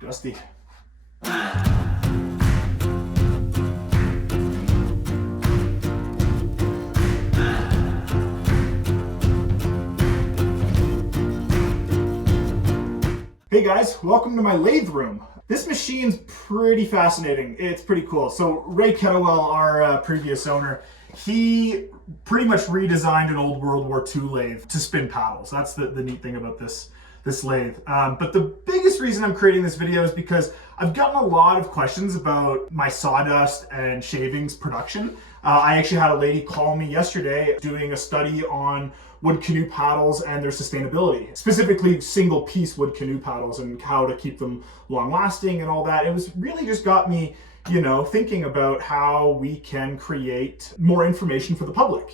Dusty. Hey guys, welcome to my lathe room. This machine's pretty fascinating. It's pretty cool. So Ray Kettlewell, our previous owner, he pretty much redesigned an old World War II lathe to spin paddles. That's the neat thing about this lathe. But the biggest reason I'm creating this video is because I've gotten a lot of questions about my sawdust and shavings production. I actually had a lady call me yesterday doing a study on wood canoe paddles and their sustainability, specifically single piece wood canoe paddles and how to keep them long lasting and all that. It was really just got me, thinking about how we can create more information for the public,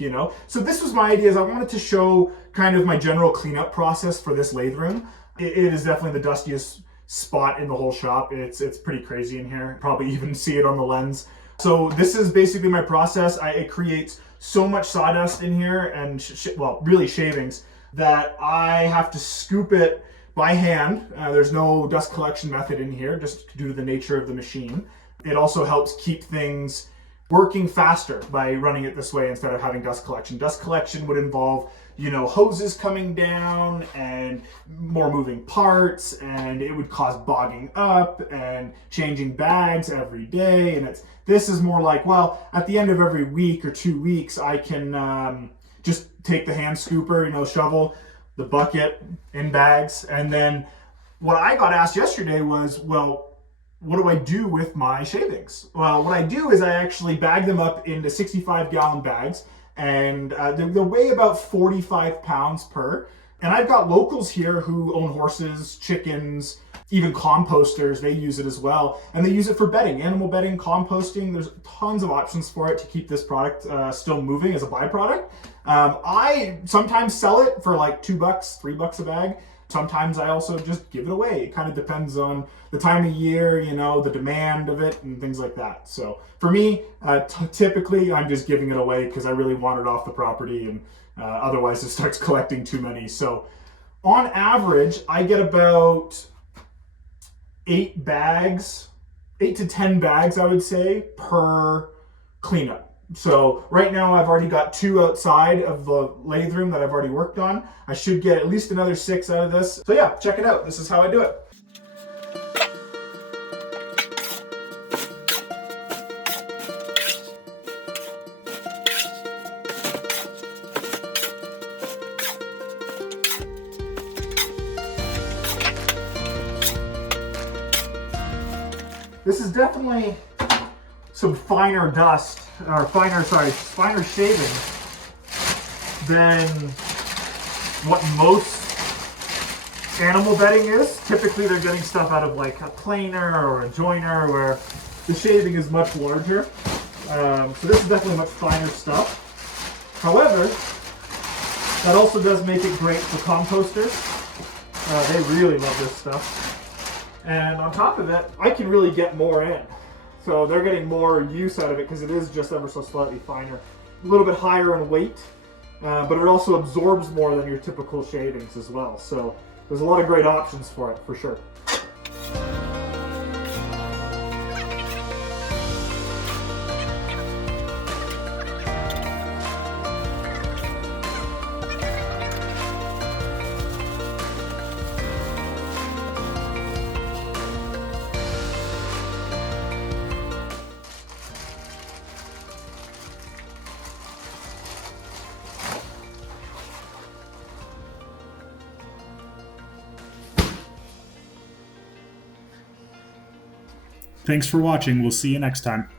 So this was my idea. Is I wanted to show kind of my general cleanup process for this lathe room. It is definitely the dustiest spot in the whole shop. It's pretty crazy in here. Probably even see it on the lens. So this is basically my process. It creates so much sawdust in here and really shavings that I have to scoop it by hand. There's no dust collection method in here just due to the nature of the machine. It also helps keep things working faster by running it this way instead of having dust collection. Dust collection would involve, hoses coming down and more moving parts, and it would cause bogging up and changing bags every day. And this is more like, well, at the end of every week or 2 weeks, I can just take the hand scooper, shovel the bucket in bags. And then what I got asked yesterday was, well, what do I do with my shavings? Well, what I do is I actually bag them up into 65-gallon bags, and they weigh about 45 pounds per. And I've got locals here who own horses, chickens, even composters. They use it as well. And they use it for bedding, animal bedding, composting. There's tons of options for it to keep this product still moving as a byproduct. I sometimes sell it for like $2, $3 a bag. Sometimes I also just give it away. It kind of depends on the time of year, the demand of it and things like that. So for me, typically I'm just giving it away because I really want it off the property, and otherwise it starts collecting too many. So on average, I get about 8 to 10 bags, I would say, per cleanup. So right now I've already got 2 outside of the lathe room that I've already worked on. I should get at least another 6 out of this. So yeah, check it out. This is how I do it. This is definitely some finer dust, or finer shaving than what most animal bedding is. Typically they're getting stuff out of like a planer or a joiner where the shaving is much larger. So this is definitely much finer stuff. However, that also does make it great for composters. They really love this stuff. And on top of it, I can really get more in. So they're getting more use out of it because it is just ever so slightly finer. A little bit higher in weight, but it also absorbs more than your typical shavings as well. So there's a lot of great options for it, for sure. Thanks for watching. We'll see you next time.